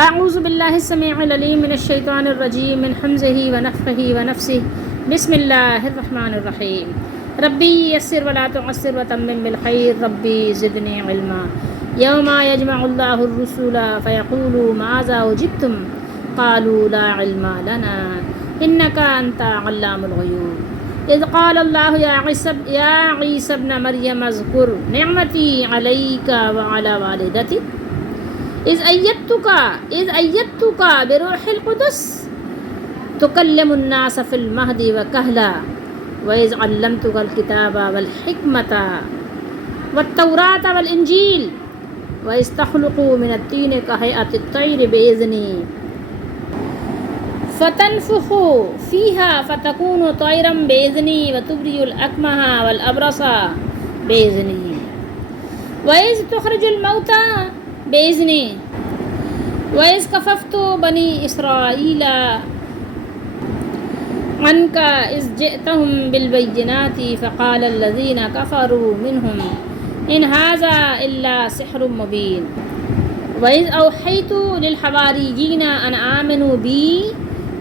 اعوذ باللہ السمیع العلیم من الشیطان الرجیم من حمزہ ونفخہ ونفسہ بسم اللہ الرحمن الرحیم ربی یسر ولا تعسر وتمم بالخیر ربی زدنی علما یوم یجمع اللہ الرسول فیقول ماذا اجبتم قالوا لا علم لنا انک انت علام الغیوب اذ قال اللہ یا عیسی ابن مریم اذکر نعمتی علیک وعلی والدتک اذ ایدتک بروح القدس تکلم الناس فی المہد وکہلا وَإِذْ عَلَّمْتُكَ الْكِتَابَ وَالْحِكْمَةَ وَالتَّوْرَاةَ وَالْإِنْجِيلَ وَإِذْ تَخْلُقُ مِنَ الطِّينِ كَهَيْئَةِ الطَّيْرِ بِإِذْنِي فَتَنْفُخُ فِيهَا فَتَكُونُ طَيْرًا بِإِذْنِي وَتُبْرِئُ الْأَكْمَهَ وَالْأَبْرَصَ بِإِذْنِي وَإِذْ تُخْرِجُ الْمَوْتَى بِإِذْنِي وَإِذْ كَفَفْتُ بَنِي إِسْرَائِيلَ عنك إذ جئتهم بالبينات فقال الذين كفروا منهم إن هذا إلا سحر مبين وإذ أوحيت للحواريين أن آمنوا بي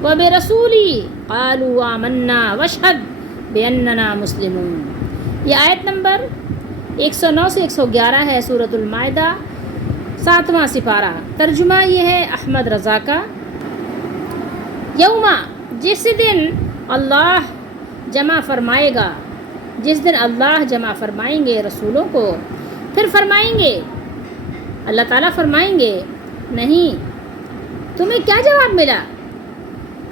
وبرسولي قالوا آمنا واشهد بأننا مسلمون. یہ آیت نمبر 109 سے 111 ہے سورۃ المائدہ 7واں سپارہ. ترجمہ یہ ہے احمد رضا کا. یوما جس دن اللہ جمع فرمائے گا، جس دن اللہ جمع فرمائیں گے رسولوں کو، پھر فرمائیں گے، اللہ تعالیٰ فرمائیں گے، نہیں تمہیں کیا جواب ملا،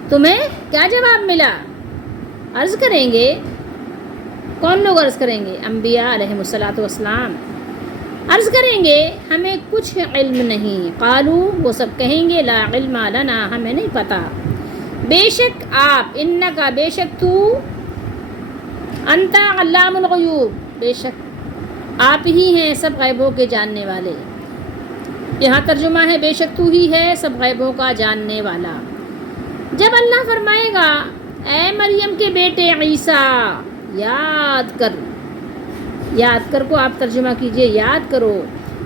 تمہیں کیا جواب ملا. عرض کریں گے، کون لوگ عرض کریں گے؟ انبیاء علیہم الصلاۃ والسلام عرض کریں گے ہمیں کچھ علم نہیں. قالو وہ سب کہیں گے لا علم لنا ہمیں نہیں پتہ. بے شک آپ، انکا بے شک تو، انتا علام الغیوب بے شک آپ ہی ہیں سب غیبوں کے جاننے والے. یہاں ترجمہ ہے بے شک تو ہی ہے سب غیبوں کا جاننے والا. جب اللہ فرمائے گا اے مریم کے بیٹے عیسیٰ یاد کر کو آپ ترجمہ کیجئے، یاد کرو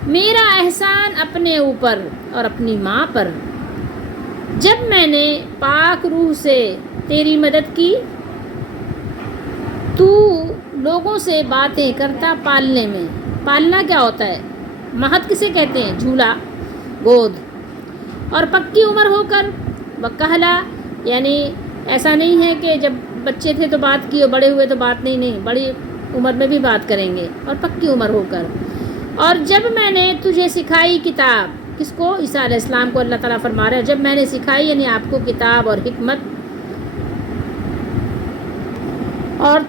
میرا احسان اپنے اوپر اور اپنی ماں پر، جب میں نے پاک روح سے تیری مدد کی، تو لوگوں سے باتیں کرتا پالنے میں. پالنا کیا ہوتا ہے؟ مہد کسے کہتے ہیں؟ جھولا، گود. اور پکی عمر ہو کر وکہلا، یعنی ایسا نہیں ہے کہ جب بچے تھے تو بات کی اور بڑے ہوئے تو بات نہیں، بڑی عمر میں بھی بات کریں گے. اور پکی عمر ہو کر. اور جب میں نے تجھے سکھائی کتاب، کس کو؟ عیسیٰ علیہ السلام کو اللہ تعالیٰ فرما رہا ہے جب میں نے سکھائی یعنی آپ کو کتاب اور حکمت اور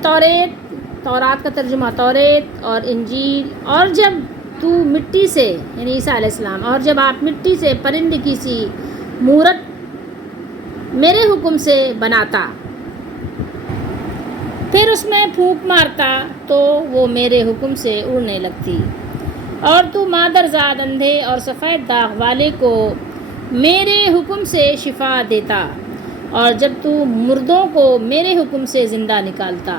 تورات کا ترجمہ توریت اور انجیل. اور جب تو مٹی سے یعنی عیسیٰ علیہ السلام، اور جب آپ مٹی سے پرند کی سی مورت میرے حکم سے بناتا، پھر اس میں پھونک مارتا تو وہ میرے حکم سے اڑنے لگتی. اور تو مادرزاد اندھے اور سفید داغ والے کو میرے حکم سے شفا دیتا، اور جب تو مردوں کو میرے حکم سے زندہ نکالتا.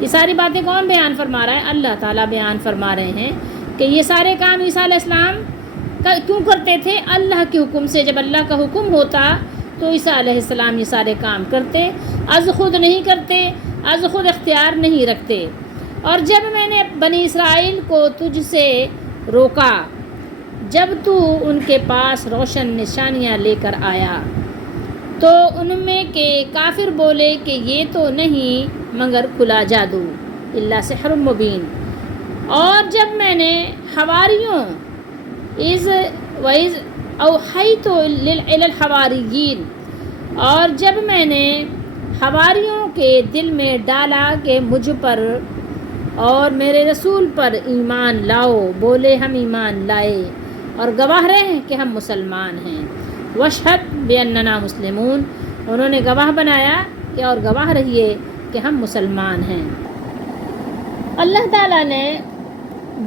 یہ ساری باتیں کون بیان فرما رہا ہے؟ اللہ تعالیٰ بیان فرما رہے ہیں کہ یہ سارے کام عیسیٰ علیہ السلام کیوں کرتے تھے؟ اللہ کے حکم سے. جب اللہ کا حکم ہوتا تو عیسیٰ علیہ السلام یہ سارے کام کرتے، از خود نہیں کرتے، از خود اختیار نہیں رکھتے. اور جب میں نے بنی اسرائیل کو تجھ سے روکا، جب تو ان کے پاس روشن نشانیاں لے کر آیا، تو ان میں کے کافر بولے کہ یہ تو نہیں مگر کھلا جادو، الا سحر مبین. اور جب میں نے حواریوں وَإِذْ أَوْحَيْتُ إِلَى الْحَوَارِيِّينَ، اور جب میں نے حواریوں کے دل میں ڈالا کہ مجھ پر اور میرے رسول پر ایمان لاؤ، بولے ہم ایمان لائے اور گواہ رہے کہ ہم مسلمان ہیں. واشہد بأننا مسلمون، انہوں نے گواہ بنایا کہ اور گواہ رہیے کہ ہم مسلمان ہیں. اللہ تعالیٰ نے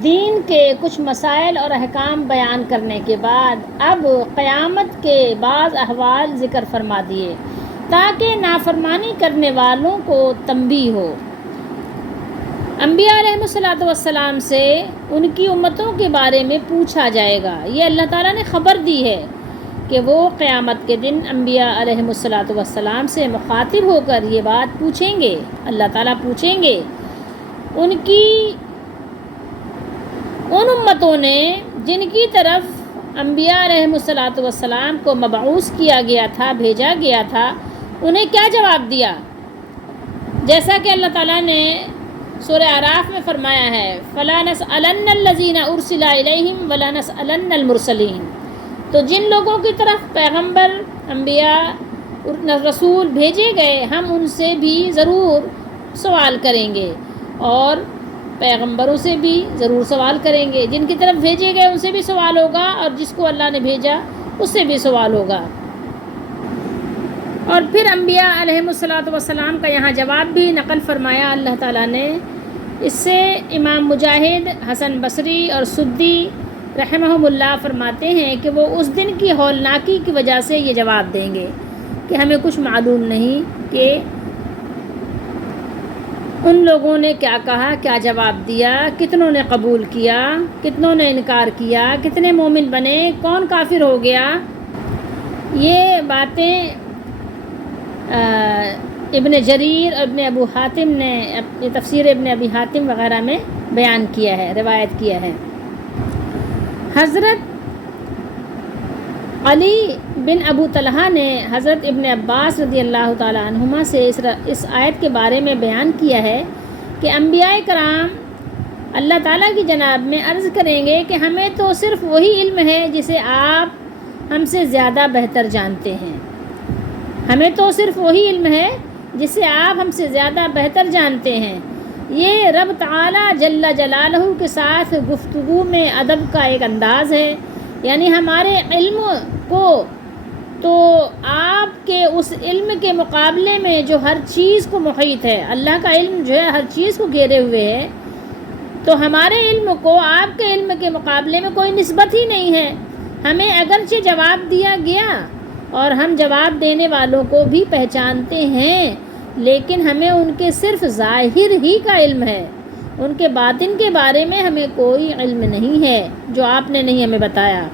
دین کے کچھ مسائل اور احکام بیان کرنے کے بعد اب قیامت کے بعض احوال ذکر فرما دیے تاکہ نافرمانی کرنے والوں کو تنبیہ ہو. انبیاء علیہم الصلاۃ والسلام سے ان کی امتوں کے بارے میں پوچھا جائے گا. یہ اللہ تعالیٰ نے خبر دی ہے کہ وہ قیامت کے دن انبیاء علیہم الصلاۃ والسلام سے مخاطب ہو کر یہ بات پوچھیں گے. اللہ تعالیٰ پوچھیں گے ان امتوں نے جن کی طرف انبیاء علیہم الصلاۃ والسلام کو مبعوث کیا گیا تھا، بھیجا گیا تھا، انہیں کیا جواب دیا. جیسا کہ اللہ تعالیٰ نے سورہ اعراف میں فرمایا ہے فَلَا نَسْأَلَنَّ الَّذِينَ أُرْسِلَ إِلَيْهِمْ وَلَا نَسْأَلَنَّ الْمُرْسَلِينَ. تو جن لوگوں کی طرف پیغمبر، انبیاء، رسول بھیجے گئے ہم ان سے بھی ضرور سوال کریں گے، اور پیغمبروں سے بھی ضرور سوال کریں گے. جن کی طرف بھیجے گئے ان سے بھی سوال ہوگا، اور جس کو اللہ نے بھیجا اس سے بھی سوال ہوگا. اور پھر انبیاء علیہم الصلاۃ والسلام کا یہاں جواب بھی نقل فرمایا اللہ تعالیٰ نے. اس سے امام مجاہد، حسن بصری اور سدی رحمہم اللہ فرماتے ہیں کہ وہ اس دن کی ہولناکی کی وجہ سے یہ جواب دیں گے کہ ہمیں کچھ معلوم نہیں کہ ان لوگوں نے کیا کہا، کیا جواب دیا، کتنوں نے قبول کیا، کتنوں نے انکار کیا، کتنے مومن بنے، کون کافر ہو گیا. یہ باتیں ابن جریر، ابن ابو حاتم نے اپنی تفسیر ابن ابی حاتم وغیرہ میں بیان کیا ہے، روایت کیا ہے. حضرت علی بن ابو طلحہ نے حضرت ابن عباس رضی اللہ تعالیٰ عنہما سے اس آیت کے بارے میں بیان کیا ہے کہ انبیاء کرام اللہ تعالیٰ کی جناب میں عرض کریں گے کہ ہمیں تو صرف وہی علم ہے جسے آپ ہم سے زیادہ بہتر جانتے ہیں. ہمیں تو صرف وہی علم ہے جسے آپ ہم سے زیادہ بہتر جانتے ہیں. یہ رب تعالیٰ جل جلالہ کے ساتھ گفتگو میں ادب کا ایک انداز ہے. یعنی ہمارے علم کو تو آپ کے اس علم کے مقابلے میں جو ہر چیز کو محیط ہے، اللہ کا علم جو ہے ہر چیز کو گھیرے ہوئے ہے، تو ہمارے علم کو آپ کے علم کے مقابلے میں کوئی نسبت ہی نہیں ہے. ہمیں اگرچہ جواب دیا گیا اور ہم جواب دینے والوں کو بھی پہچانتے ہیں، لیکن ہمیں ان کے صرف ظاہر ہی کا علم ہے، ان کے باطن کے بارے میں ہمیں کوئی علم نہیں ہے جو آپ نے نہیں ہمیں بتایا.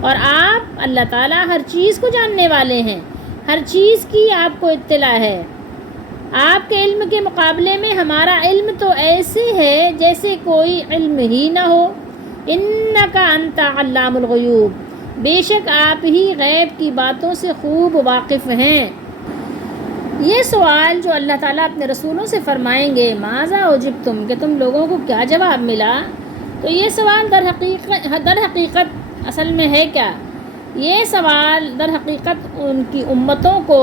اور آپ اللہ تعالیٰ ہر چیز کو جاننے والے ہیں، ہر چیز کی آپ کو اطلاع ہے. آپ کے علم کے مقابلے میں ہمارا علم تو ایسے ہے جیسے کوئی علم ہی نہ ہو. انک انت علام الغیوب، بے شک آپ ہی غیب کی باتوں سے خوب واقف ہیں. یہ سوال جو اللہ تعالیٰ اپنے رسولوں سے فرمائیں گے ماذا اجبتم، کہ تم لوگوں کو کیا جواب ملا، تو یہ سوال در حقیقت اصل میں ہے کیا؟ یہ سوال در حقیقت ان کی امتوں کو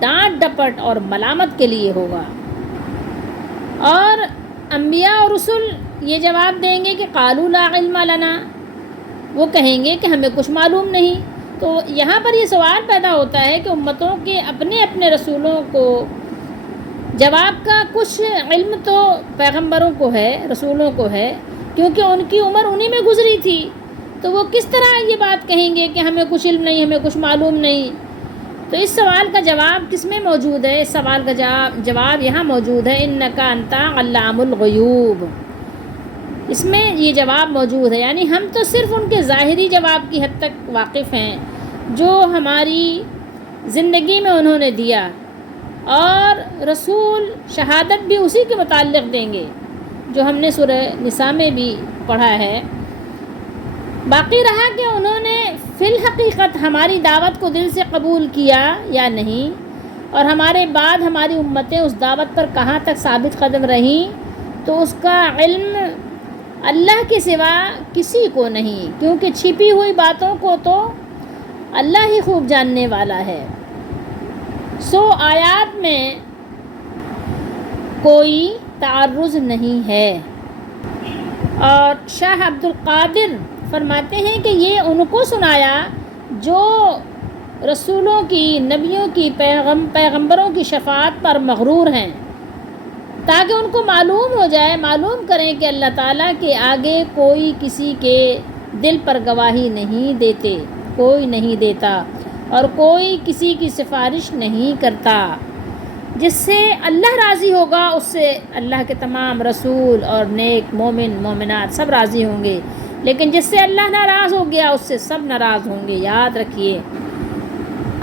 ڈانٹ ڈپٹ اور ملامت کے لیے ہوگا. اور انبیاء اور رسول یہ جواب دیں گے کہ قالوا لا علم لنا، وہ کہیں گے کہ ہمیں کچھ معلوم نہیں. تو یہاں پر یہ سوال پیدا ہوتا ہے کہ امتوں کے اپنے اپنے رسولوں کو جواب کا کچھ علم تو پیغمبروں کو ہے، رسولوں کو ہے، کیونکہ ان کی عمر انہی میں گزری تھی. تو وہ کس طرح یہ بات کہیں گے کہ ہمیں کچھ علم نہیں، ہمیں کچھ معلوم نہیں. تو اس سوال کا جواب کس میں موجود ہے؟ اس سوال کا جواب یہاں موجود ہے انک انت علام الغیوب. اس میں یہ جواب موجود ہے. یعنی ہم تو صرف ان کے ظاہری جواب کی حد تک واقف ہیں جو ہماری زندگی میں انہوں نے دیا، اور رسول شہادت بھی اسی کے متعلق دیں گے جو ہم نے سورہ نساء میں بھی پڑھا ہے. باقی رہا کہ انہوں نے فی الحقیقت ہماری دعوت کو دل سے قبول کیا یا نہیں، اور ہمارے بعد ہماری امتیں اس دعوت پر کہاں تک ثابت قدم رہیں، تو اس کا علم اللہ کے سوا کسی کو نہیں، کیونکہ چھپی ہوئی باتوں کو تو اللہ ہی خوب جاننے والا ہے. آیات میں کوئی تعرض نہیں ہے. اور شاہ عبد القادر فرماتے ہیں کہ یہ ان کو سنایا جو رسولوں کی، نبیوں کی، پیغمبروں کی شفاعت پر مغرور ہیں، تاکہ ان کو معلوم ہو جائے، معلوم کریں کہ اللہ تعالیٰ کے آگے کوئی کسی کے دل پر گواہی نہیں دیتے، کوئی نہیں دیتا، اور کوئی کسی کی سفارش نہیں کرتا. جس سے اللہ راضی ہوگا اس سے اللہ کے تمام رسول اور نیک مومن مومنات سب راضی ہوں گے، لیکن جس سے اللہ ناراض ہو گیا اس سے سب ناراض ہوں گے. یاد رکھیے.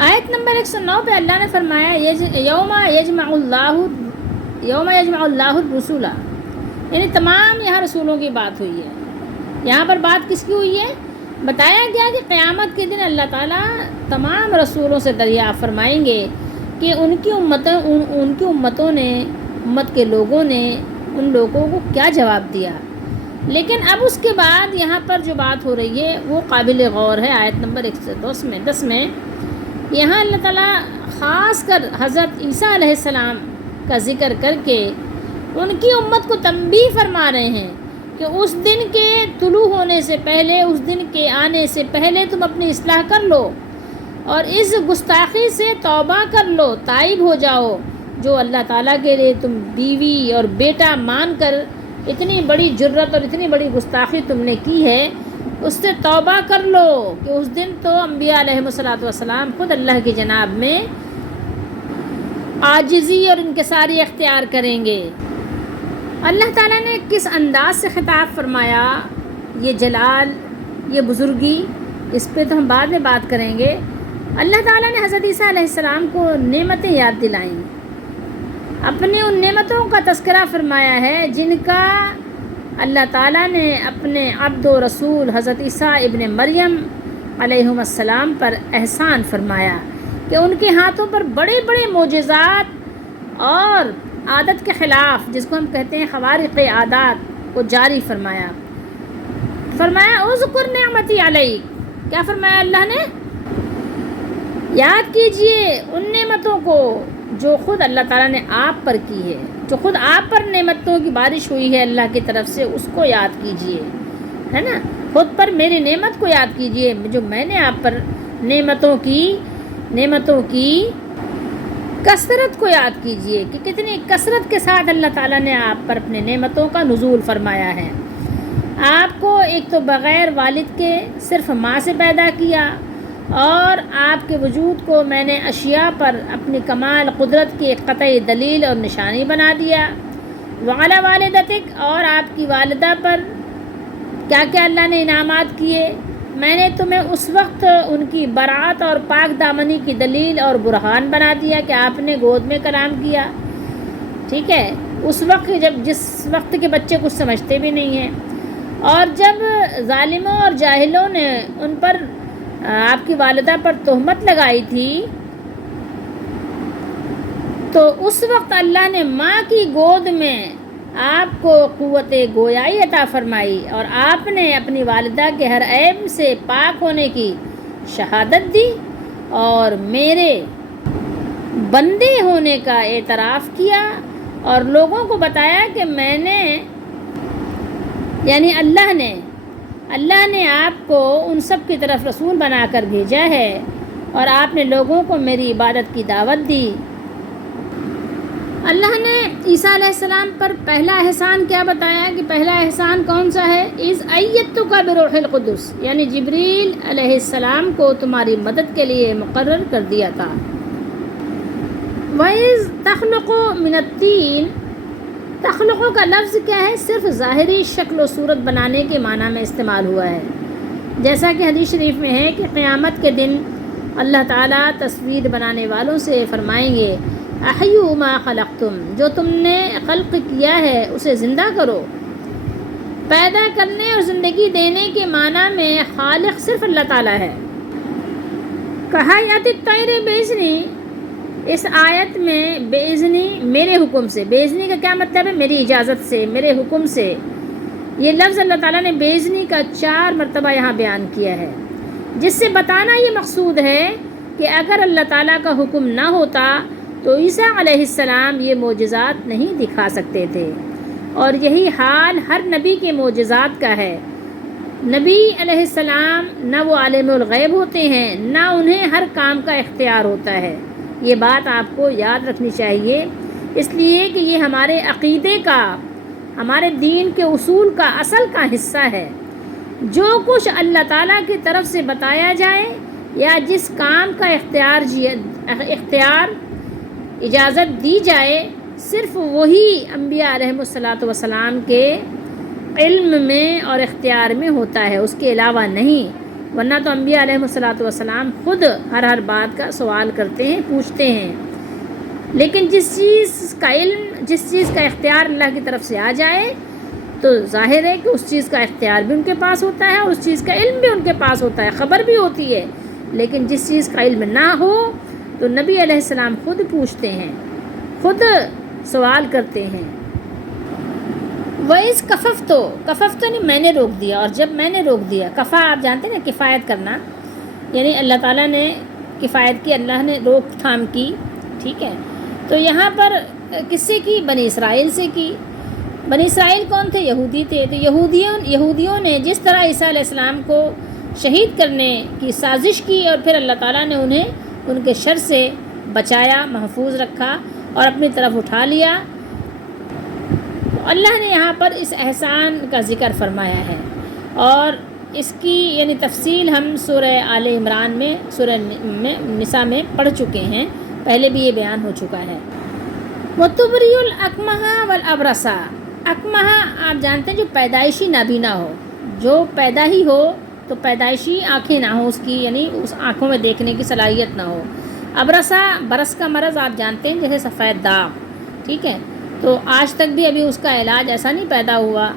آیت نمبر 109 پہ اللہ نے فرمایا یوم یجمع اللہ الرسول، یعنی تمام یہاں رسولوں کی بات ہوئی ہے۔ یہاں پر بات کس کی ہوئی ہے؟ بتایا گیا کہ قیامت کے دن اللہ تعالیٰ تمام رسولوں سے دریافت فرمائیں گے کہ ان کی امتوں نے، امت کے لوگوں نے ان لوگوں کو کیا جواب دیا۔ لیکن اب اس کے بعد یہاں پر جو بات ہو رہی ہے وہ قابل غور ہے۔ آیت نمبر 110 میں یہاں اللہ تعالیٰ خاص کر حضرت عیسیٰ علیہ السلام کا ذکر کر کے ان کی امت کو تنبیہ فرما رہے ہیں کہ اس دن کے طلوع ہونے سے پہلے، اس دن کے آنے سے پہلے تم اپنی اصلاح کر لو اور اس گستاخی سے توبہ کر لو، تائب ہو جاؤ جو اللہ تعالیٰ کے لیے تم بیوی اور بیٹا مان کر اتنی بڑی جرت اور اتنی بڑی گستاخی تم نے کی ہے، اس سے توبہ کر لو کہ اس دن تو انبیاء علیہ السلام خود اللہ کی جناب میں عاجزی اور انکساری اختیار کریں گے۔ اللہ تعالیٰ نے کس انداز سے خطاب فرمایا، یہ جلال، یہ بزرگی، اس پہ تو ہم بعد میں بات کریں گے۔ اللہ تعالیٰ نے حضرت عیسیٰ علیہ السلام کو نعمتیں یاد دلائیں، اپنے ان نعمتوں کا تذکرہ فرمایا ہے جن کا اللہ تعالیٰ نے اپنے عبد و رسول حضرت عیسیٰ ابن مریم علیہ السلام پر احسان فرمایا کہ ان کے ہاتھوں پر بڑے بڑے معجزات اور عادت کے خلاف، جس کو ہم کہتے ہیں خوارق عادات، کو جاری فرمایا۔ اذکر نعمتی علیک، کیا فرمایا اللہ نے؟ یاد کیجئے ان نعمتوں کو جو خود اللہ تعالیٰ نے آپ پر کی ہے، جو خود آپ پر نعمتوں کی بارش ہوئی ہے اللہ کی طرف سے، اس کو یاد کیجئے، ہے نا؟ خود پر میری نعمت کو یاد کیجئے جو میں نے آپ پر نعمتوں کی کثرت کو یاد کیجئے کہ کتنی کثرت کے ساتھ اللہ تعالیٰ نے آپ پر اپنے نعمتوں کا نزول فرمایا ہے۔ آپ کو ایک تو بغیر والد کے صرف ماں سے پیدا کیا، اور آپ کے وجود کو میں نے اشیاء پر اپنی کمال قدرت کی ایک قطعی دلیل اور نشانی بنا دیا۔ وعلی والدتک، اور آپ کی والدہ پر کیا کیا اللہ نے انعامات کیے، میں نے تمہیں اس وقت ان کی برات اور پاک دامنی کی دلیل اور برہان بنا دیا کہ آپ نے گود میں کلام کیا، ٹھیک ہے؟ اس وقت جس وقت کے بچے کچھ سمجھتے بھی نہیں ہیں، اور جب ظالموں اور جاہلوں نے ان پر آپ کی والدہ پر تہمت لگائی تھی تو اس وقت اللہ نے ماں کی گود میں آپ کو قوت گویائی عطا فرمائی اور آپ نے اپنی والدہ کے ہر عیب سے پاک ہونے کی شہادت دی اور میرے بندے ہونے کا اعتراف کیا اور لوگوں کو بتایا کہ میں نے، یعنی اللہ نے آپ کو ان سب کی طرف رسول بنا کر بھیجا ہے اور آپ نے لوگوں کو میری عبادت کی دعوت دی۔ اللہ نے عیسیٰ علیہ السلام پر پہلا احسان کیا بتایا کہ پہلا احسان کون سا ہے؟ اذ ایدتک بروح القدس، یعنی جبریل علیہ السلام کو تمہاری مدد کے لیے مقرر کر دیا تھا۔ وَإِذْ تَخْلُقُ مِنَ الطِّينِ، تخلق کا لفظ کیا ہے؟ صرف ظاہری شکل و صورت بنانے کے معنی میں استعمال ہوا ہے، جیسا کہ حدیث شریف میں ہے کہ قیامت کے دن اللہ تعالیٰ تصویر بنانے والوں سے فرمائیں گے احیوا ما خلقتم، جو تم نے خلق کیا ہے اسے زندہ کرو۔ پیدا کرنے اور زندگی دینے کے معنی میں خالق صرف اللہ تعالیٰ ہے۔ کہایت الطیر باذنی، اس آیت میں باذنی میرے حکم سے، باذنی کا کیا مطلب ہے؟ میری اجازت سے، میرے حکم سے۔ یہ لفظ اللہ تعالیٰ نے باذنی کا 4 مرتبہ یہاں بیان کیا ہے، جس سے بتانا یہ مقصود ہے کہ اگر اللہ تعالیٰ کا حکم نہ ہوتا تو عیسیٰ علیہ السلام یہ معجزات نہیں دکھا سکتے تھے، اور یہی حال ہر نبی کے معجزات کا ہے۔ نبی علیہ السلام نہ وہ عالم الغیب ہوتے ہیں، نہ انہیں ہر کام کا اختیار ہوتا ہے۔ یہ بات آپ کو یاد رکھنی چاہیے، اس لیے کہ یہ ہمارے عقیدے کا، ہمارے دین کے اصول کا اصل کا حصہ ہے۔ جو کچھ اللہ تعالیٰ کی طرف سے بتایا جائے یا جس کام کا اختیار اجازت دی جائے، صرف وہی انبیاء علیہ السلام کے علم میں اور اختیار میں ہوتا ہے، اس کے علاوہ نہیں۔ ورنہ تو انبیاء علیہ السلام خود ہر بات کا سوال کرتے ہیں، پوچھتے ہیں، لیکن جس چیز کا علم، جس چیز کا اختیار اللہ کی طرف سے آ جائے تو ظاہر ہے کہ اس چیز کا اختیار بھی ان کے پاس ہوتا ہے اور اس چیز کا علم بھی ان کے پاس ہوتا ہے، خبر بھی ہوتی ہے۔ لیکن جس چیز کا علم نہ ہو تو نبی علیہ السلام خود پوچھتے ہیں، خود سوال کرتے ہیں۔ وَإِذْ کففتو نہیں میں نے روک دیا، اور جب میں نے روک دیا، کفا آپ جانتے ہیں نا کفایت کرنا، یعنی اللہ تعالیٰ نے کفایت کی، اللہ نے روک تھام کی، ٹھیک ہے۔ تو یہاں پر کس سے کی؟ بنی اسرائیل سے کی۔ بنی اسرائیل کون تھے؟ یہودی تھے۔ تو یہودیوں نے جس طرح عیسیٰ علیہ السلام کو شہید کرنے کی سازش کی اور پھر اللہ تعالیٰ نے انہیں ان کے شر سے بچایا، محفوظ رکھا اور اپنی طرف اٹھا لیا، تو اللہ نے یہاں پر اس احسان کا ذکر فرمایا ہے، اور اس کی یعنی تفصیل ہم سورہ آل عمران میں، سورہ نساء میں پڑھ چکے ہیں، پہلے بھی یہ بیان ہو چکا ہے۔ وَتُبْرِئُ الْأَكْمَحَ وَالْأَبْرَصَ، اکمہ آپ جانتے ہیں جو پیدائشی نابینا ہو، جو پیدا ہی ہو تو پیدائشی آنکھیں نہ ہوں اس کی، یعنی اس آنکھوں میں دیکھنے کی صلاحیت نہ ہو۔ ابرسا، برس کا مرض آپ جانتے ہیں جیسے سفید داغ، ٹھیک ہے، تو آج تک بھی ابھی اس کا علاج ایسا نہیں پیدا ہوا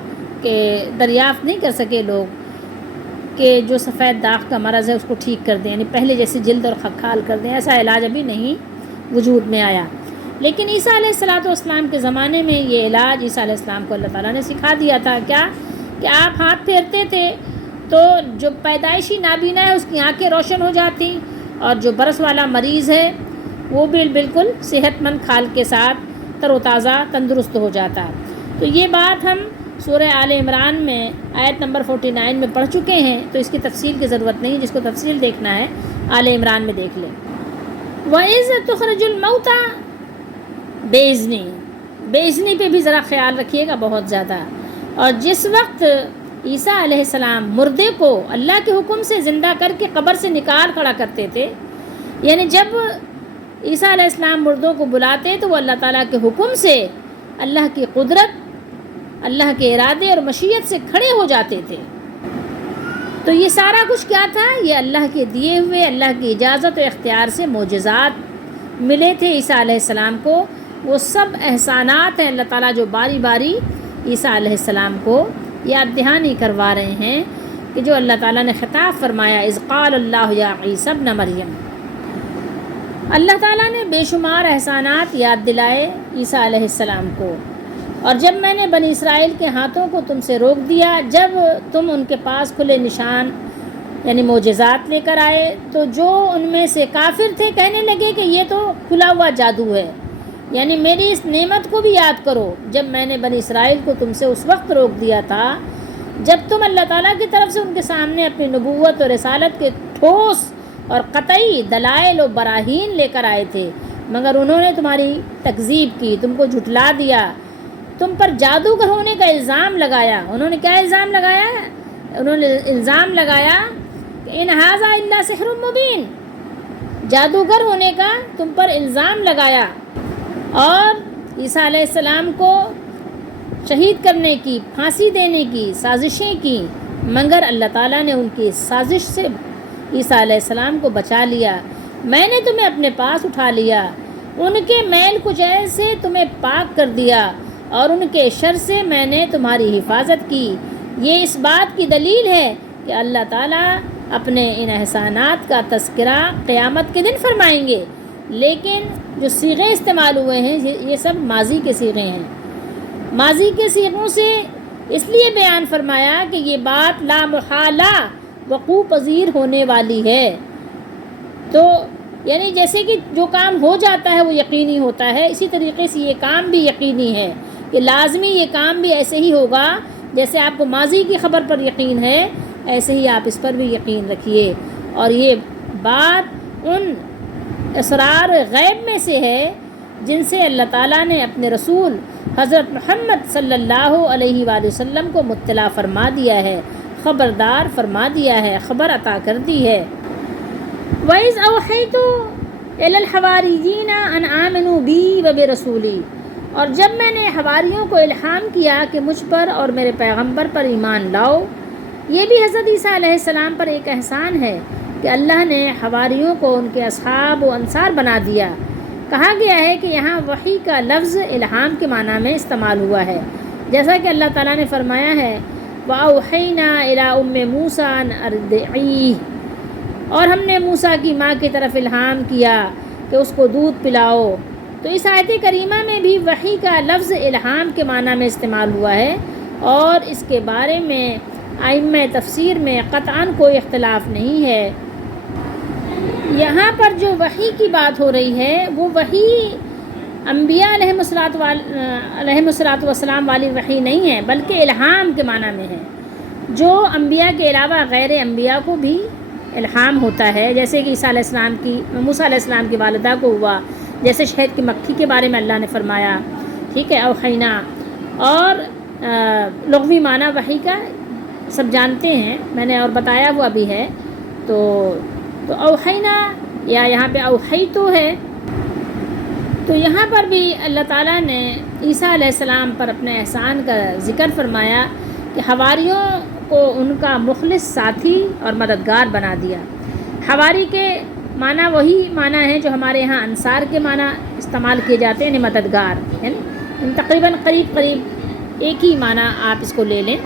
کہ دریافت نہیں کر سکے لوگ کہ جو سفید داغ کا مرض ہے اس کو ٹھیک کر دیں، یعنی پہلے جیسے جلد اور خکھال کر دیں، ایسا علاج ابھی نہیں وجود میں آیا۔ لیکن عیسیٰ علیہ السلام کے زمانے میں یہ علاج عیسیٰ علیہ السلام کو اللہ تعالیٰ نے سکھا دیا تھا، کیا کہ آپ ہاتھ پھیرتے تھے تو جو پیدائشی نابینا ہے اس کی آنکھیں روشن ہو جاتی، اور جو برس والا مریض ہے وہ بھی بالکل صحت مند کھال کے ساتھ تر و تازہ تندرست ہو جاتا۔ تو یہ بات ہم سورہ آل عمران میں آیت نمبر 49 میں پڑھ چکے ہیں، تو اس کی تفصیل کی ضرورت نہیں، جس کو تفصیل دیکھنا ہے آل عمران میں دیکھ لیں۔ وَإِذْ تُخْرِجُ الْمَوْتَى، بیزنی پہ بھی ذرا خیال رکھیے گا بہت زیادہ۔ اور جس وقت عیسیٰ علیہ السلام مردے کو اللہ کے حکم سے زندہ کر کے قبر سے نکال کھڑا کرتے تھے، یعنی جب عیسیٰ علیہ السلام مردوں کو بلاتے تو وہ اللہ تعالیٰ کے حکم سے، اللہ کی قدرت، اللہ کے ارادے اور مشیت سے کھڑے ہو جاتے تھے۔ تو یہ سارا کچھ کیا تھا؟ یہ اللہ کے دیے ہوئے، اللہ کی اجازت و اختیار سے معجزات ملے تھے عیسیٰ علیہ السلام کو۔ وہ سب احسانات ہیں اللہ تعالیٰ جو باری باری عیسیٰ علیہ السلام کو یاد دہانی کروا رہے ہیں، کہ جو اللہ تعالیٰ نے خطاب فرمایا اذ قال اللہ یا عیسی ابن مریم، اللہ تعالیٰ نے بے شمار احسانات یاد دلائے عیسیٰ علیہ السلام کو۔ اور جب میں نے بنی اسرائیل کے ہاتھوں کو تم سے روک دیا، جب تم ان کے پاس کھلے نشان یعنی معجزات لے کر آئے، تو جو ان میں سے کافر تھے کہنے لگے کہ یہ تو کھلا ہوا جادو ہے، یعنی میری اس نعمت کو بھی یاد کرو جب میں نے بنی اسرائیل کو تم سے اس وقت روک دیا تھا جب تم اللہ تعالیٰ کی طرف سے ان کے سامنے اپنی نبوت اور رسالت کے ٹھوس اور قطعی دلائل و براہین لے کر آئے تھے، مگر انہوں نے تمہاری تکذیب کی، تم کو جھٹلا دیا، تم پر جادوگر ہونے کا الزام لگایا۔ انہوں نے کیا الزام لگایا؟ انہوں نے الزام لگایا کہ ان ھذا الا سحر مبین، جادوگر ہونے کا تم پر الزام لگایا، اور عیسیٰ علیہ السلام کو شہید کرنے کی، پھانسی دینے کی سازشیں کی، مگر اللہ تعالیٰ نے ان کی سازش سے عیسیٰ علیہ السلام کو بچا لیا۔ میں نے تمہیں اپنے پاس اٹھا لیا، ان کے میل کچیل سے تمہیں پاک کر دیا، اور ان کے شر سے میں نے تمہاری حفاظت کی۔ یہ اس بات کی دلیل ہے کہ اللہ تعالیٰ اپنے ان احسانات کا تذکرہ قیامت کے دن فرمائیں گے، لیکن جو صیغے استعمال ہوئے ہیں یہ سب ماضی کے صیغے ہیں۔ ماضی کے صیغوں سے اس لیے بیان فرمایا کہ یہ بات لا محالہ وقوع پذیر ہونے والی ہے، تو یعنی جیسے کہ جو کام ہو جاتا ہے وہ یقینی ہوتا ہے، اسی طریقے سے یہ کام بھی یقینی ہے کہ لازمی یہ کام بھی ایسے ہی ہوگا، جیسے آپ کو ماضی کی خبر پر یقین ہے ایسے ہی آپ اس پر بھی یقین رکھیے۔ اور یہ بات ان اسرار غیب میں سے ہے جن سے اللہ تعالیٰ نے اپنے رسول حضرت محمد صلی اللہ علیہ وآلہ وسلم کو مطلع فرما دیا ہے، خبردار فرما دیا ہے، خبر عطا کر دی ہے۔ وَإِذْ أَوْحَيْتُ إِلَى الْحَوَارِيِّينَ أَنْ آمِنُوا بِي وَبِرَسُولِي، اور جب میں نے حواریوں کو الہام کیا کہ مجھ پر اور میرے پیغمبر پر ایمان لاؤ، یہ بھی حضرت عیسیٰ علیہ السلام پر ایک احسان ہے کہ اللہ نے حواریوں کو ان کے اصحاب و انصار بنا دیا۔ کہا گیا ہے کہ یہاں وحی کا لفظ الہام کے معنی میں استعمال ہوا ہے، جیسا کہ اللہ تعالیٰ نے فرمایا ہے وَأَوْحَيْنَا إِلَىٰ أُمِّ مُوسَىٰ أَنْ أَرْضِعِيهِ، اور ہم نے موسیٰ کی ماں کی طرف الہام کیا کہ اس کو دودھ پلاؤ۔ تو اس آیت کریمہ میں بھی وحی کا لفظ الہام کے معنی میں استعمال ہوا ہے، اور اس کے بارے میں ائمہ تفسیر میں قطعاً کوئی اختلاف نہیں ہے۔ یہاں پر جو وحی کی بات ہو رہی ہے وہ وحی انبیاء علیہم الصلاۃ والسلام والی وحی نہیں ہے، بلکہ الہام کے معنی میں ہے، جو انبیاء کے علاوہ غیر انبیاء کو بھی الہام ہوتا ہے، جیسے کہ موسیٰ علیہ السلام کی والدہ کو ہوا، جیسے شہد کی مکھی کے بارے میں اللہ نے فرمایا، ٹھیک ہے، اوحینا۔ اور لغوی معنی وحی کا سب جانتے ہیں، میں نے اور بتایا ہوا بھی ہے۔ تو اوحینا یا یہاں پہ اوحیتو ہے، تو یہاں پر بھی اللہ تعالیٰ نے عیسیٰ علیہ السلام پر اپنے احسان کا ذکر فرمایا کہ حواریوں کو ان کا مخلص ساتھی اور مددگار بنا دیا۔ حواری کے معنی وہی معنی ہے جو ہمارے ہاں انصار کے معنی استعمال کیے جاتے ہیں، یعنی مددگار، یعنی تقریباً قریب ایک ہی معنی آپ اس کو لے لیں۔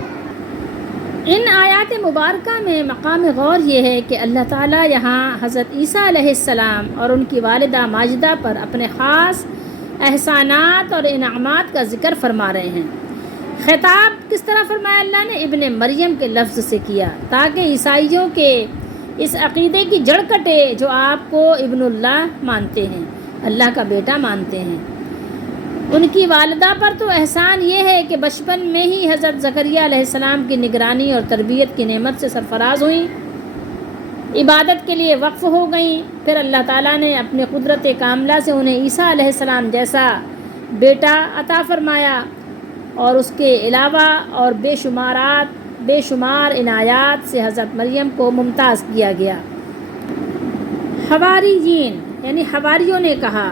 ان آیات مبارکہ میں مقام غور یہ ہے کہ اللہ تعالیٰ یہاں حضرت عیسیٰ علیہ السلام اور ان کی والدہ ماجدہ پر اپنے خاص احسانات اور انعامات کا ذکر فرما رہے ہیں۔ خطاب کس طرح فرمایا اللہ نے؟ ابن مریم کے لفظ سے کیا، تاکہ عیسائیوں کے اس عقیدے کی جڑ کٹے جو آپ کو ابن اللہ مانتے ہیں، اللہ کا بیٹا مانتے ہیں۔ ان کی والدہ پر تو احسان یہ ہے کہ بچپن میں ہی حضرت زکریا علیہ السلام کی نگرانی اور تربیت کی نعمت سے سرفراز ہوئیں، عبادت کے لیے وقف ہو گئیں۔ پھر اللہ تعالیٰ نے اپنی قدرت کاملہ سے انہیں عیسیٰ علیہ السلام جیسا بیٹا عطا فرمایا، اور اس کے علاوہ اور بے شمار عنایات سے حضرت مریم کو ممتاز کیا گیا۔ حواریین یعنی حواریوں نے کہا،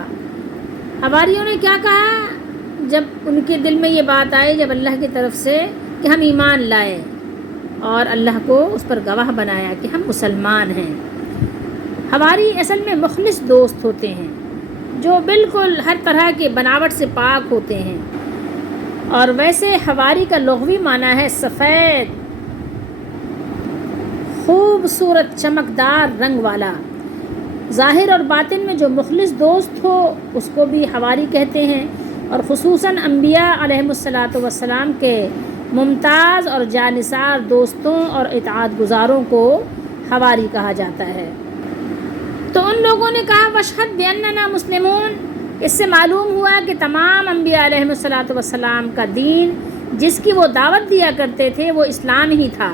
حواریوں نے کیا کہا جب ان کے دل میں یہ بات آئی، جب اللہ کی طرف سے کہ ہم ایمان لائے اور اللہ کو اس پر گواہ بنایا کہ ہم مسلمان ہیں۔ حواری اصل میں مخلص دوست ہوتے ہیں جو بالکل ہر طرح کے بناوٹ سے پاک ہوتے ہیں، اور ویسے حواری کا لغوی معنی ہے سفید، خوبصورت، چمکدار رنگ والا۔ ظاہر اور باطن میں جو مخلص دوست ہو اس کو بھی حواری کہتے ہیں، اور خصوصاً انبیاء علیہم الصلاۃ والسلام کے ممتاز اور جانثار دوستوں اور اطاعت گزاروں کو حواری کہا جاتا ہے۔ تو ان لوگوں نے کہا واشہد باننا مسلمون، اس سے معلوم ہوا کہ تمام انبیاء علیہم الصلاۃ والسلام کا دین جس کی وہ دعوت دیا کرتے تھے وہ اسلام ہی تھا۔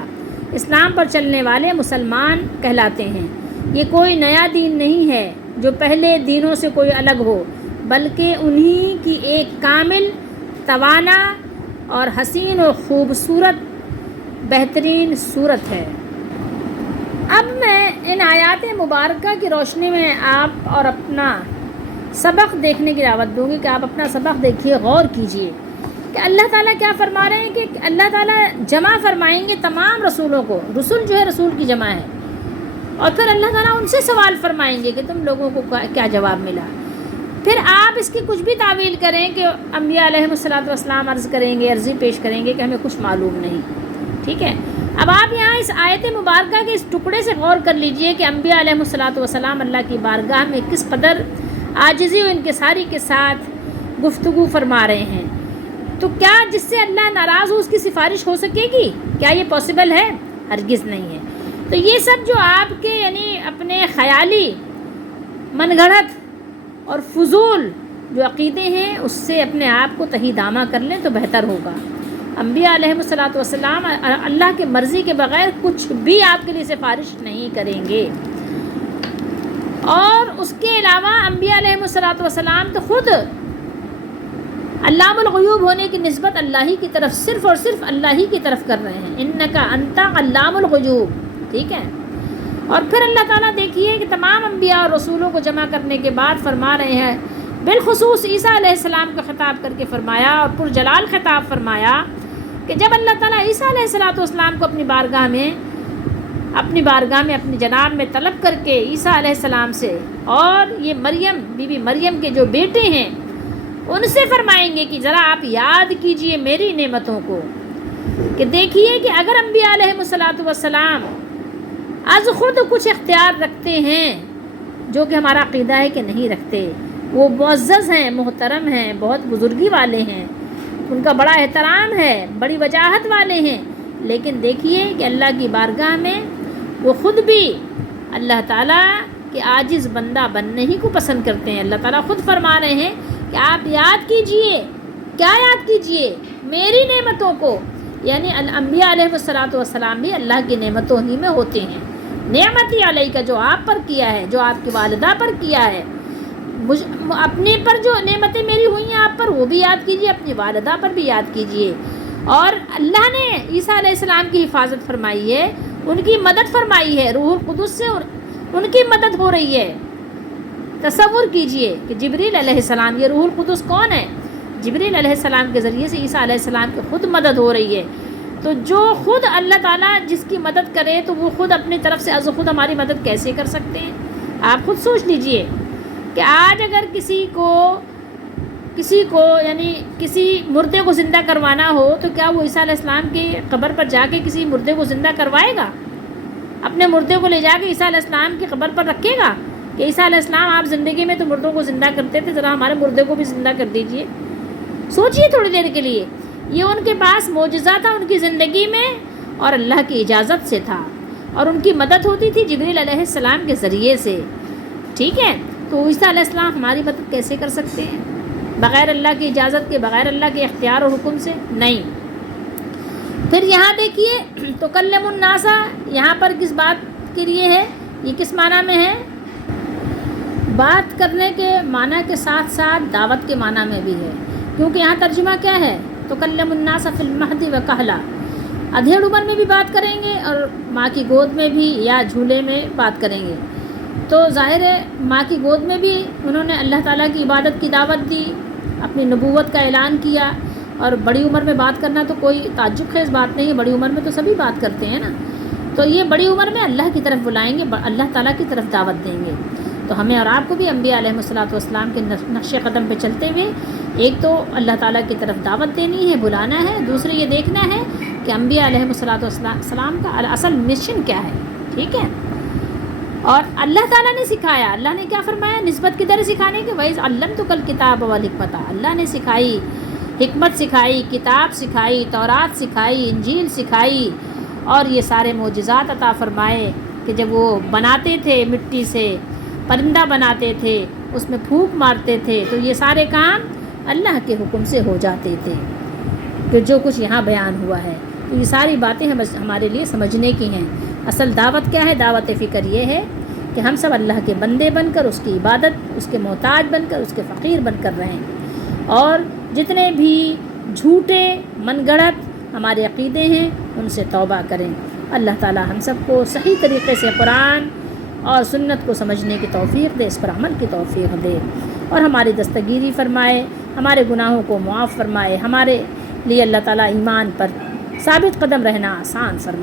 اسلام پر چلنے والے مسلمان کہلاتے ہیں۔ یہ کوئی نیا دین نہیں ہے جو پہلے دینوں سے کوئی الگ ہو، بلکہ انہی کی ایک کامل، توانا اور حسین و خوبصورت بہترین صورت ہے۔ اب میں ان آیات مبارکہ کی روشنی میں آپ اور اپنا سبق دیکھنے کی دعوت دوں گی کہ آپ اپنا سبق دیکھیے، غور کیجئے کہ اللہ تعالیٰ کیا فرما رہے ہیں کہ اللہ تعالیٰ جمع فرمائیں گے تمام رسولوں کو، رسول جو ہے رسول کی جمع ہے، اور پھر اللہ تعالیٰ ان سے سوال فرمائیں گے کہ تم لوگوں کو کیا جواب ملا۔ پھر آپ اس کی کچھ بھی تعویل کریں کہ انبیاء علیہم الصلاۃ والسلام عرض کریں گے، عرضی پیش کریں گے کہ ہمیں کچھ معلوم نہیں، ٹھیک ہے۔ اب آپ یہاں اس آیت مبارکہ کے اس ٹکڑے سے غور کر لیجئے کہ انبیاء علیہم الصلاۃ والسلام اللہ کی بارگاہ میں کس قدر عاجزی و انکساری کے ساتھ گفتگو فرما رہے ہیں۔ تو کیا جس سے اللہ ناراض ہو اس کی سفارش ہو سکے گی؟ کیا یہ پاسبل ہے؟ ہرگز نہیں ہے۔ تو یہ سب جو آپ کے یعنی اپنے خیالی، من گھڑت اور فضول جو عقیدے ہیں اس سے اپنے آپ کو تہی دامہ کر لیں تو بہتر ہوگا۔ انبیاء علیہم الصلاۃ والسلام اللہ کے مرضی کے بغیر کچھ بھی آپ کے لیے سفارش نہیں کریں گے، اور اس کے علاوہ انبیاء علیہم الصلاۃ والسلام تو خود علام الغیوب ہونے کی نسبت اللہ ہی کی طرف، صرف اور صرف اللہ ہی کی طرف کر رہے ہیں، انکا انت علام الغیوب، ٹھیک ہے۔ اور پھر اللہ تعالیٰ دیکھیے کہ تمام انبیاء اور رسولوں کو جمع کرنے کے بعد فرما رہے ہیں، بالخصوص عیسیٰ علیہ السلام کا خطاب کر کے فرمایا اور پرجلال خطاب فرمایا کہ جب اللہ تعالیٰ عیسیٰ علیہ السلام کو اپنی بارگاہ میں اپنی جناب میں طلب کر کے عیسیٰ علیہ السلام سے اور یہ مریم بی بی مریم کے جو بیٹے ہیں ان سے فرمائیں گے کہ ذرا آپ یاد کیجئے میری نعمتوں کو، کہ دیکھیے کہ اگر انبیاء علیہ السلام از خود کچھ اختیار رکھتے ہیں جو کہ ہمارا عقیدہ ہے کہ نہیں رکھتے، وہ معزز ہیں، محترم ہیں، بہت بزرگی والے ہیں، ان کا بڑا احترام ہے، بڑی وجاہت والے ہیں، لیکن دیکھیے کہ اللہ کی بارگاہ میں وہ خود بھی اللہ تعالیٰ کے عاجز بندہ بننے ہی کو پسند کرتے ہیں۔ اللہ تعالیٰ خود فرما رہے ہیں کہ آپ یاد کیجئے، کیا یاد کیجئے؟ میری نعمتوں کو، یعنی انبیاء علیہ السلام بھی اللہ کی نعمتوں ہی میں ہوتے ہیں۔ نعمتی علیہ کا جو آپ پر کیا ہے، جو آپ کی والدہ پر کیا ہے، اپنے پر جو نعمتیں میری ہوئی ہیں آپ پر وہ بھی یاد کیجئے، اپنی والدہ پر بھی یاد کیجئے۔ اور اللہ نے عیسیٰ علیہ السلام کی حفاظت فرمائی ہے، ان کی مدد فرمائی ہے، روح القدس سے ان کی مدد ہو رہی ہے۔ تصور کیجئے کہ جبریل علیہ السلام، یہ روح القدس کون ہے؟ جبریل علیہ السلام کے ذریعے سے عیسیٰ علیہ السلام کی خود مدد ہو رہی ہے۔ تو جو خود اللہ تعالیٰ جس کی مدد کرے تو وہ خود اپنی طرف سے از خود ہماری مدد کیسے کر سکتے ہیں؟ آپ خود سوچ لیجئے کہ آج اگر کسی کو یعنی کسی مردے کو زندہ کروانا ہو تو کیا وہ عیسیٰ علیہ السلام کی قبر پر جا کے کسی مردے کو زندہ کروائے گا؟ اپنے مردے کو لے جا کے عیسیٰ علیہ السلام کی قبر پر رکھے گا کہ عیسیٰ علیہ السلام آپ زندگی میں تو مردوں کو زندہ کرتے تھے، ذرا ہمارے مردے کو بھی زندہ کر دیجئے۔ سوچئے تھوڑی دیر کے لیے، یہ ان کے پاس معجزہ تھا ان کی زندگی میں اور اللہ کی اجازت سے تھا، اور ان کی مدد ہوتی تھی جبریل علیہ السلام کے ذریعے سے، ٹھیک ہے؟ تو عیسیٰ علیہ السلام ہماری مدد کیسے کر سکتے ہیں؟ بغیر اللہ کی اجازت کے، بغیر اللہ کے اختیار اور حکم سے نہیں۔ پھر یہاں دیکھیے تکلم الناس، یہاں پر کس بات کے لیے ہے؟ یہ کس معنی میں ہے؟ بات کرنے کے معنی کے ساتھ ساتھ دعوت کے معنی میں بھی ہے، کیونکہ یہاں ترجمہ کیا ہے؟ تکلم الناس فی المہد وکہلا، ادھیڑ عمر میں بھی بات کریں گے اور ماں کی گود میں بھی یا جھولے میں بات کریں گے۔ تو ظاہر ہے ماں کی گود میں بھی انہوں نے اللہ تعالیٰ کی عبادت کی دعوت دی، اپنی نبوت کا اعلان کیا، اور بڑی عمر میں بات کرنا تو کوئی تعجب خیز بات نہیں ہے، بڑی عمر میں تو سبھی بات کرتے ہیں نا۔ تو یہ بڑی عمر میں اللہ کی طرف بلائیں گے، اللہ تعالیٰ کی طرف دعوت دیں گے۔ تو ہمیں اور آپ کو بھی انبیاء علیہ السلام کے نقش قدم پہ چلتے ہوئے ایک تو اللہ تعالیٰ کی طرف دعوت دینی ہے، بلانا ہے، دوسرے یہ دیکھنا ہے کہ انبیاء علیہ السلام کا اصل مشن کیا ہے، ٹھیک ہے؟ اور اللہ تعالیٰ نے سکھایا، اللہ نے کیا فرمایا نسبت کدھر سکھانے کے؟ وَإِذْ عَلَّمْتُكَ الْكِتَابَ وَالْحِکْمَةَ، اللہ نے سکھائی، حکمت سکھائی، کتاب سکھائی، تورات سکھائی، انجیل سکھائی، اور یہ سارے معجزات عطا فرمائے کہ جب وہ بناتے تھے مٹی سے، پرندہ بناتے تھے، اس میں پھونک مارتے تھے، تو یہ سارے کام اللہ کے حکم سے ہو جاتے تھے، کہ جو کچھ یہاں بیان ہوا ہے۔ تو یہ ساری باتیں ہمارے لیے سمجھنے کی ہیں۔ اصل دعوت کیا ہے؟ دعوت فکر یہ ہے کہ ہم سب اللہ کے بندے بن کر، اس کی عبادت، اس کے محتاج بن کر، اس کے فقیر بن کر رہیں، اور جتنے بھی جھوٹے من گڑت ہمارے عقیدے ہیں ان سے توبہ کریں۔ اللہ تعالی ہم سب کو صحیح طریقے سے قرآن اور سنت کو سمجھنے کی توفیق دے، اس پر عمل کی توفیق دے، اور ہماری دستگیری فرمائے، ہمارے گناہوں کو معاف فرمائے، ہمارے لیے اللہ تعالی ایمان پر ثابت قدم رہنا آسان فرمائے۔